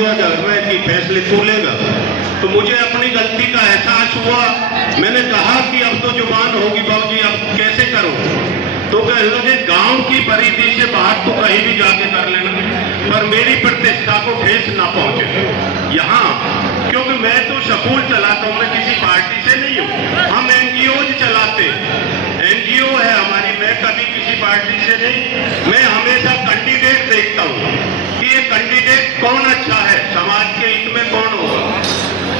गया घर में कि फैसले तू लेगा, तो मुझे अपनी गलती का एहसास हुआ। मैंने कहा कि अब तो जुबान होगी बाबूजी, अब कैसे करूं? तो कहने लगे गांव की परिधि से बाहर तो कहीं भी जाके कर लेना, पर मेरी प्रतिष्ठा को ठेस ना पहुंचे यहाँ, क्योंकि मैं तो स्कूल चलाता हूं, मैं किसी पार्टी से नहीं हूं। हम एनजीओ चलाते, एनजीओ है हमारी, मैं कभी किसी पार्टी से नहीं। मैं हमेशा कैंडिडेट देखता हूं कि ये कैंडिडेट कौन अच्छा है, समाज के हित में कौन होगा।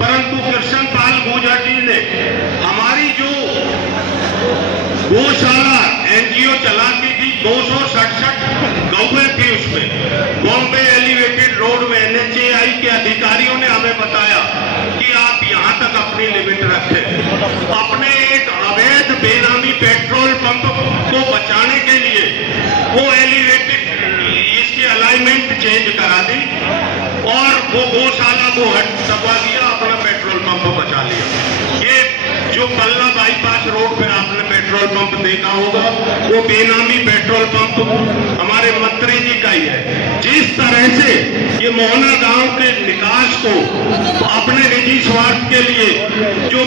परंतु कृष्ण पाल गुर्जर जी ने हमारी जो गौशाला एनजीओ चलाती थी, 267 गौएं थी उसमें, बॉम्बे एलिवेटेड रोड में एनएचएआई के अधिकारियों ने हमें बताया कि आप यहां तक अपनी लिमिट रखें। अपने एक अवैध बेनामी पेट्रोल पंप को बचाने के लिए वो एलिवेटेड इसकी अलाइनमेंट चेंज करा दी और वो गौशाला को दबा दिया, अपना पेट्रोल पंप बचा लिया। ये जो पल्ला बाईपास रोड पे आपने पेट्रोल पंप देखा होगा, वो बेनामी पेट्रोल पंप हमारे मंत्री जी का ही है। जिस तरह से ये मोहना गांव के निकास को अपने निजी स्वार्थ के लिए जो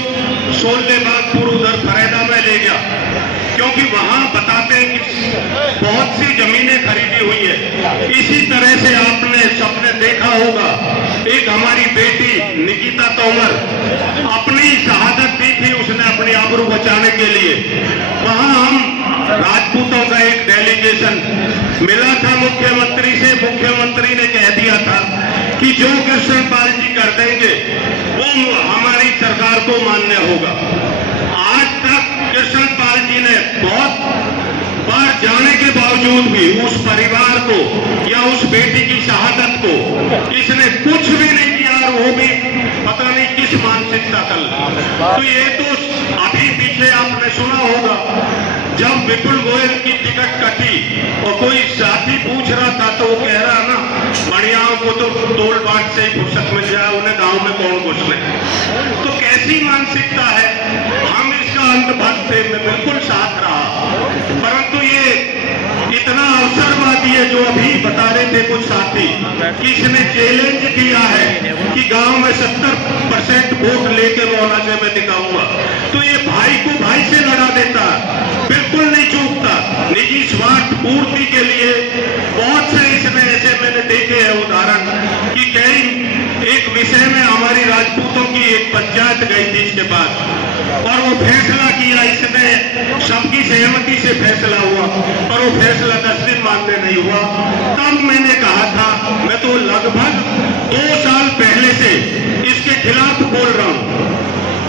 सोलह बागपुर उधर फरेदा में ले गया, क्योंकि वहां बताते हैं कि बहुत सी जमीनें खरीदी हुई है। इसी तरह से आपने सबने देखा होगा, एक हमारी बेटी निकिता तोमर अपनी शहादत दी थी, उसने अपनी आबरू बचाने के लिए। वहां हम राजपूतों का एक डेलीगेशन मिला था मुख्यमंत्री से, मुख्यमंत्री ने कह दिया था कि जो कृष्ण पाल जी कर देंगे वो हमारी सरकार को मान्य होगा। आज तक कृष्ण पाल जी ने बहुत बार जाने के बावजूद भी उस परिवार को या उस बेटी की शहादत को इसने कुछ भी नहीं किया, और वो भी पता नहीं किस मानसिकता कल। तो ये तो अभी पीछे आपने सुना होगा, जब विपुल गोयल की टिकट कटी और कोई साथी पूछ रहा था तो वो कह रहा ना, बढ़ियाओं को तो तोड़ बाट से ही फुर्सत मिल जाए, उन्हें गांव में कौन कुछ नहीं। तो कैसी मानसिकता है? हम इसका अंधभक्त थे, मैं बिल्कुल साथ रहा, परंतु ये इतना अवसरवादी है जो अभी बता रहे थे कुछ साथी कि इसने चैलेंज किया है कि गांव में 70% वोट लेके मोहना से मैं दिखाऊंगा। तो ये भाई को भाई से लड़ा देता, बिल्कुल नहीं चूकता। निजी स्वार्थ पूर्ति के लिए बहुत से इसमें ऐसे मैंने देखे हैं उदाहरण कि कई एक विषय में हमारी राजपूतों की एक पंचायत गई थी इसके पास, और वो फैसला किया, इसने सबकी सहमति से फैसला हुआ, और वो फैसला 10 दिन मानने नहीं हुआ। तब मैंने कहा था, मैं तो लगभग 2 साल पहले से इसके खिलाफ बोल रहा हूं,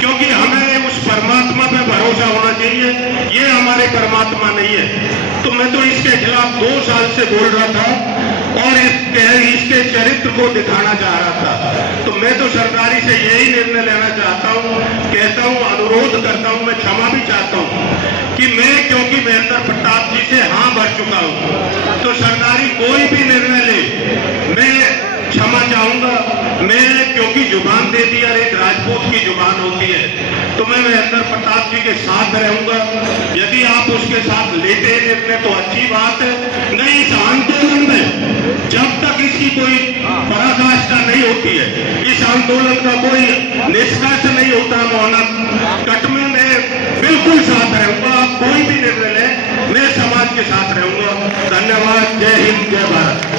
क्योंकि हमें उस परमात्मा पे भरोसा होना चाहिए, ये हमारे परमात्मा नहीं है। तो मैं तो इसके खिलाफ 2 साल से बोल रहा था और इसके चरित्र को दिखाना चाह रहा था। तो मैं तो सरकारी से यही निर्णय लेना चाहता हूं, कहता हूं, अनुरोध करता हूं, मैं क्षमा भी चाहता हूं कि मैं, क्योंकि महेंद्र प्रताप जी से हां भर चुका हूं, तो सरकारी कोई भी निर्णय ले मैं क्षमा चाहूंगा। मैं क्योंकि जुबान दे दी और एक राजपूत की जुबान होती है, तो मैं महेंद्र प्रताप जी के साथ रहूंगा। यदि आप उसके साथ लेते निर्णय तो अच्छी बात है, नहीं इस आंदोलन में जब तक इसकी कोई पराकाष्ठा नहीं होती है, इस आंदोलन का कोई निष्कर्ष नहीं होता, मोहना कट में मैं बिल्कुल साथ रहूंगा। आप कोई भी निर्णय लें, मैं समाज के साथ रहूंगा। धन्यवाद। जय हिंद, जय भारत।